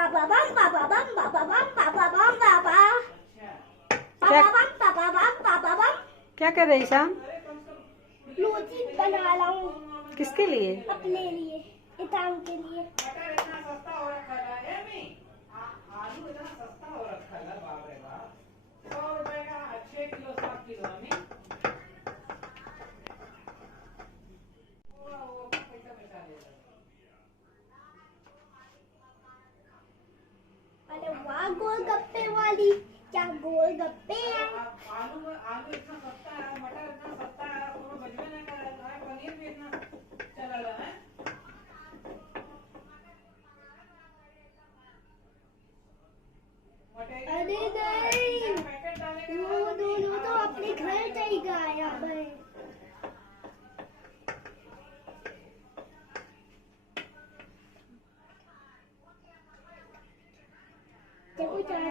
पापा बम पापा बम पापा बम पापा बम पापा क्या पापा बम पापा बम पापा बम। क्या कर रही शाम? लूची बना रहा हूँ किसके लिए? अपने लिए, इताम के लिए। मटर इतना सस्ता हो रखा है मी आलू इतना सस्ता हो रखा है बाप रे बाप 100 रुपए का 6 किलो 7 किलो मी वो पैसा बचा लेगा। अरे वाह गोलगप्पे वाली, क्या गोलगप्पे हैं। आलू इतना सस्ता है मटर इतना सस्ता है तो बचवे नहीं कर रहा है पनीर भी इतना चला रहा है। अरे